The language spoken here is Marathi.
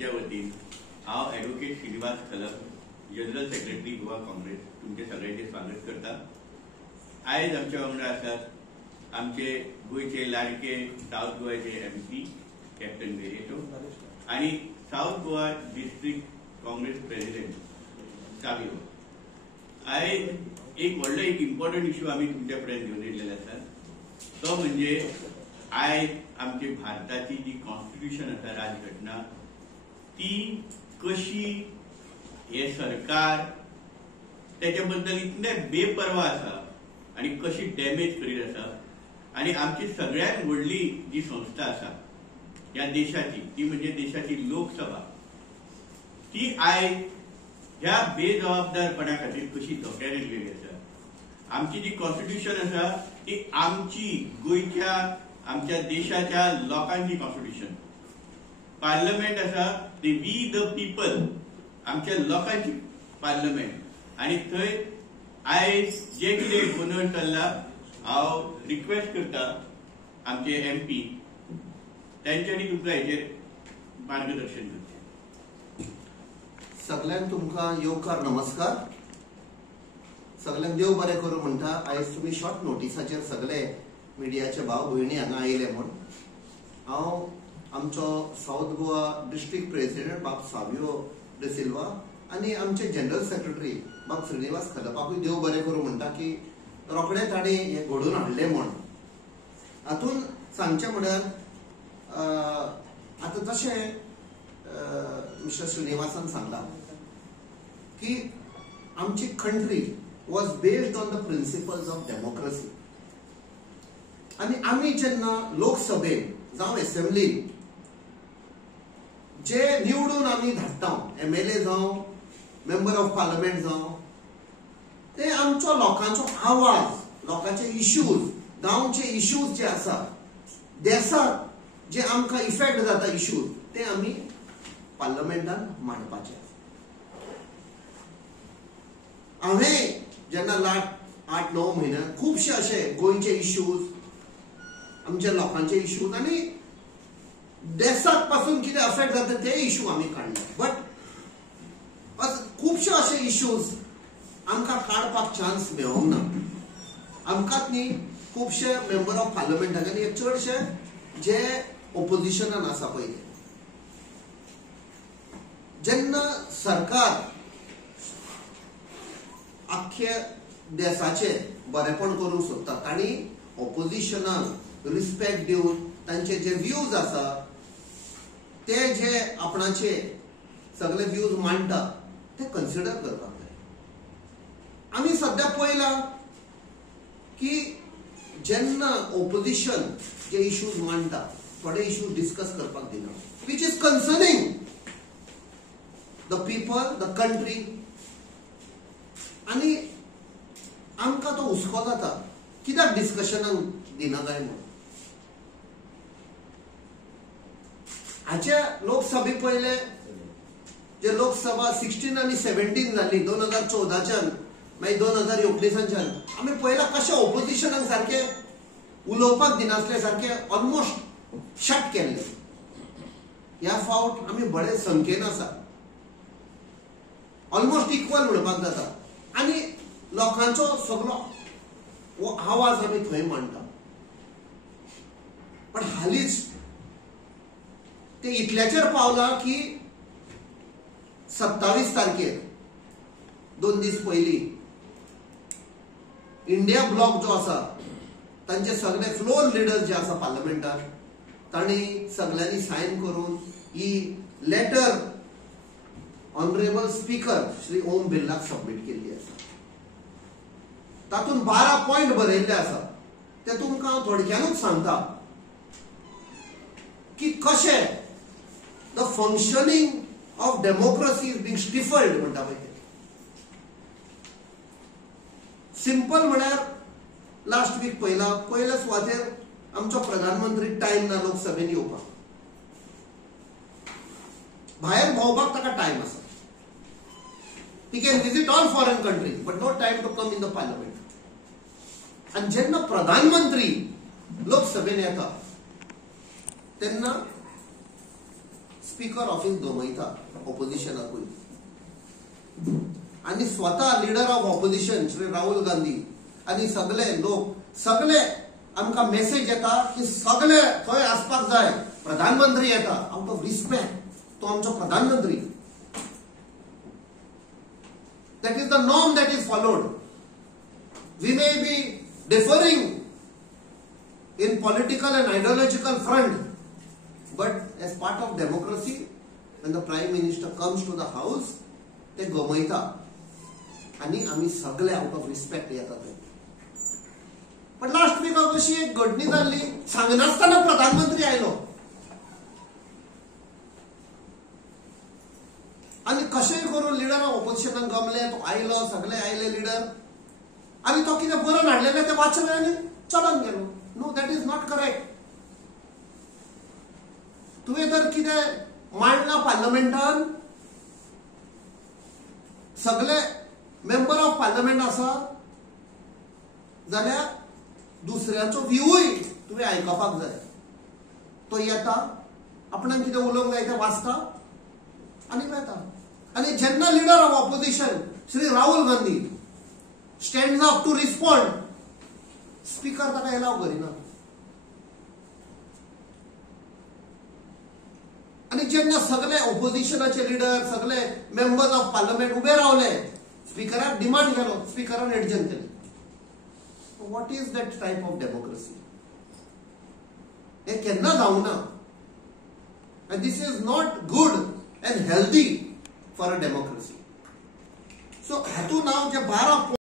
एमपीच्या वतीन हांव ॲडव्होकेट श्रीनिवास कलम, जनरल सेक्रेटरी गोवा काँग्रेस, तुमचे सगळ्यांचे स्वागत करता। आयज आमच्या वांगडा आसात आमचे गोयचे लाडके साऊथ गोवाचे एमपी कॅप्टन वेरेटो आणि south Goa district Congress president Savio. आयज एक व्हडलो इम्पॉर्टंट इश्यू आम्ही तुमच्या पर्यंत घेवन येयलेले आसा, तो म्हणजे आयज आमचे भारताची जी कॉन्स्टिट्यूशन आसा, राजघटना, ती कशी हे सरकार त्याच्या बद्दल इतले बेपर्वा आसा आणि कशी डॅमेज करीत आसा, आणि आमची सगळ्यात व्हडली जी संस्था आसा या देशाची, ती म्हणजे देशाची लोकसभा, ती आयज ह्या बेजबाबदारपणा खातीर कशी धोक्यान येयलेली आसा। आमची जी कॉन्स्टिट्यूशन आसा ती आमची गोयच्या आमच्या देशाच्या लोकांची कॉन्स्टिट्यूशन। पार्लमेंट आसा ती वी द पीपल, आमच्या लोकांची पार्लमेंट, आणि थंय आयज जे कितें गोंधळ चल्ला, हांव रिक्वेस्ट करता आमचे एमपी तांच्यांनी तुमकां हेचेर मार्गदर्शन करचें। सगळ्यांक तुमकां येवकार नमस्कार। सगळ्यांक देव बरें करूं म्हणटा। आयज तुमी शॉर्ट नोटिसाचेर सगळे मिडियाचे भाव भयणी हांगा आयले म्हूण हांव आमचो साऊथ गोवा डिस्ट्रिक्ट प्रेसिडेंट बाब सावियो डे सिल्वा आनी आमचे जनरल सेक्रेटरी बाब श्रीनिवास कलपाकूय देव बरें करूं म्हणटा की रोखडेच ताणें हें घडोवन हाडलें म्हूण। हातून सांगचें म्हळ्यार आतां तशें मिस्टर श्रीनिवासान सांगला की आमची country was based on the principles of democracy, आणि आम्ही जेन्ना लोकसभेत जावं असेंब्लीन जे निवडून आम्ही धाडटा, एमएलए जावं मेंबर ऑफ पार्लमेंट जावं, ते आमचो लोकांचो आवाज, लोकांचे इश्यूज, गांवचे इश्यूज जे आसा, देशात जे आमकां इफेक्ट जाता इश्यूज, ते आमी पार्लमेंटान मांडपाचे। हांवें जेन्ना 8-9 म्हयन्यां खुबशे अशे गोंयचे इश्यूज, आमच्या लोकांचे इश्यूज आनी देशाक पासून कितें अफेक्ट जाता ते इश्यू आमी काडले। बट खुबशे अशे इश्यूज आमकां काडपाक चान्स मेळोंक ना। आमकांच न्ही, खुबशे मेंबर ऑफ पार्लमेंटाक आनी चडशे जे ओपोजिशनान आसा पळय ते, जेन्ना सरकार आख्खे देशाचे बरेपण करूंक सोदता, तांणी ओपोजिशनाक रिस्पेक्ट दिवन तांचे जे व्ह्यूज आसा ते जे आपणाचे सगळे व्ह्यूज मांडटा ते कन्सिडर करपाक जाय। आमी सध्या पळयला की जेन्ना ओपोजिशन जे इश्यूज मांडटा, थोडे इश्यूज डिस्कस करपाक दिना, which is concerning the people, the country, आणि आमकां तो हुस्को जाता कित्याक डिस्कशनाक दिना काय म्हणून। हाचे लोकसभे पयले जे लोकसभा 16 आनी 17 जाली 2014च्यान, मागीर 2019च्यान, आमी पळयला कशे ओपोजिशनाक सारखे उलोवपाक दिनासले, सारखे ऑलमोस्ट शट केल्ले। ह्या फावट आमी बरे संख्येन आसा, ऑलमोस्ट इक्वल म्हणपाक जाता, आनी लोकांचो सगळो आवाज आमी थंय मांडटा। पण हालींच ते इतल्याचेर पावला की 27 तारखेर 2 दीस पयलीं इंडिया ब्लॉक जो आसा तांचे सगळे फ्लोर लिडर्स जे आसा पार्लमेंटान, तांणी सगळ्यांनी सायन करून ही letter honourable speaker Shri Om बिर्लाक submit केल्ली आसा। तातूंत 12 पॉइंट बरयल्ले आसा। ते तुमकां हांव थोडक्यानूच सांगता की कशे the functioning of democracy is being stifled म्हणटा पळय ते। सिंपल म्हळ्यार लास्ट वीक पयल्या सुवातेर आमचो प्रधानमंत्री टायम ना लोकसभेन येवपाक, भायर भोंवपाक ताका टायम आसा। He can visit all foreign countries, but no time to come in the parliament. आणि जेन्ना प्रधानमंत्री लोकसभेन येता तेन्ना स्पीकर ऑफिस गमयता ऑपोजिशनाकूय. आणि स्वतः leader of opposition Shri Rahul Gandhi आणि सगळे लोक सगळे आमकां मेसेज येता की सगळे थंय आसपाक जाय. प्रधानमंत्री येता आउट ऑफ रिस्पेक्ट, तो आमचो प्रधानमंत्री. That is the norm that is followed. We may be differing in political and ideological front, but as part of democracy, when the Prime Minister comes to the house, ते गमयता आणि आम्ही सगळे आउट ऑफ रिस्पेक्ट येतात. पण लास्ट वीक अशी एक घडणी जाल्ली, सांगनासतना प्रधानमंत्री आयलो आणि कशेय करून लिडर ऑफ ऑपोजिशनाक गमले. तो आयलो, सगळे आयले लिडर आणि तो कितें बरोवन हाडलेलें ते वाचले आनी चलून गेलो. No, that is not correct. तुवें जर कितें मांडला पार्लमेंटान, सगळे मेंबर ऑफ पार्लमेंट आसा जाल्यार दुसऱ्याचो व्ह्यूय तुवें आयकपाक जाय. तो येता, आपणाक कितें उलोवंक जाय तें वाचता आनी वेता. आणि जेन्ना leader of opposition Shri Rahul Gandhi stands up to respond, speaker ताका एलाव करिना. आणि जेन्ना सगळे ऑपोजिशनाचे लीडर, सगळे मेंबर्स ऑफ पार्लमेंट उभे रावले, स्पीकराक डिमांड केलो, स्पीकरान एडजन केले. What is that type of democracy? हे केन्ना जावंक ना. And this is not good and healthy for a democracy. So, हातूंत हांव जे 12